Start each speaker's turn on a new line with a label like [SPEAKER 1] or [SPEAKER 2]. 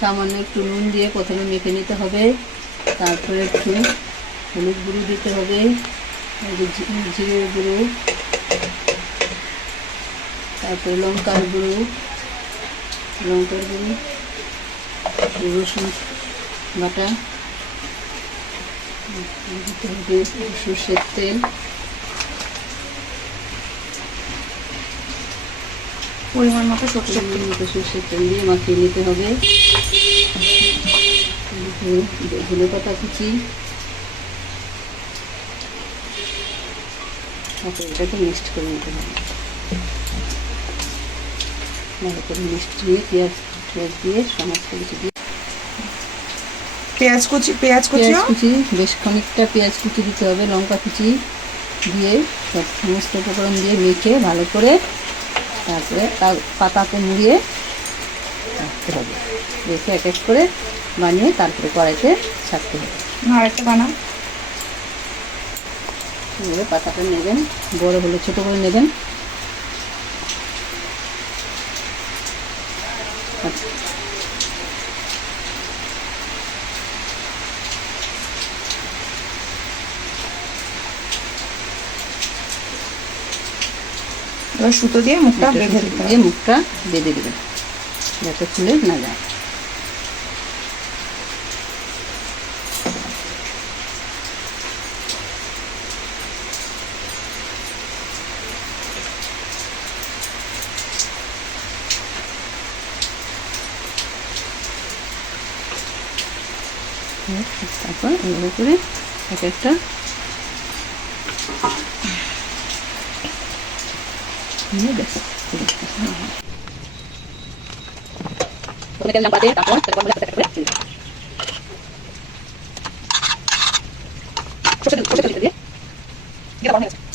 [SPEAKER 1] সামান্য একটু নুন দিয়ে প্রথমে মেখে নিতে হবে। তারপরে একটু হলুদ গুঁড়ো দিতে হবে। জিরে গুঁড়ো, তারপরে লঙ্কার গুঁড়ো লঙ্কার গুঁড়ো, রসুন বাটা, দিতে হবে সর্ষের তেল।
[SPEAKER 2] পরিমাণ মতো সর্ষের তেল।
[SPEAKER 1] মতো সর্ষের তেল দিয়ে মাখিয়ে নিতে হবে। ধনে পাতা কুচি। তারপর এটাকে মিক্সড করে নিতে হবে। ভালো করে মিক্সড দিয়ে পেঁয়াজ পেঁয়াজ দিয়ে সমস্ত কিছু দিয়ে
[SPEAKER 2] পেঁয়াজ কুচি পেঁয়াজ
[SPEAKER 1] পেঁয়াজ কুচি বেশ খানিকটা পেঁয়াজ কুচি দিতে হবে লঙ্কা কুচি দিয়ে সব সমস্ত উপকরণ দিয়ে মেখে ভালো করে তারপরে তার পাতাতে মুড়িয়ে রাখতে হবে। রেখে এক এক করে বানিয়ে তারপরে কড়াইতে ছাড়তে হবে।
[SPEAKER 2] আর একটা বানাও।
[SPEAKER 1] এভাবে পাতাটা নেবেন বড় হলে ছোটো করে নেবেন। আচ্ছা
[SPEAKER 2] এবার সুতো দিয়ে মুখটা বেঁধে দিতে
[SPEAKER 1] দিয়ে মুখটা বেঁধে দেবেন যাতে খুলে না যায়। তারপর এভাবে করে এক একটা ini guys kemudian yang pate tapon terkuat mulai terkuat mulai proses dulu proses dulu ya kita pakai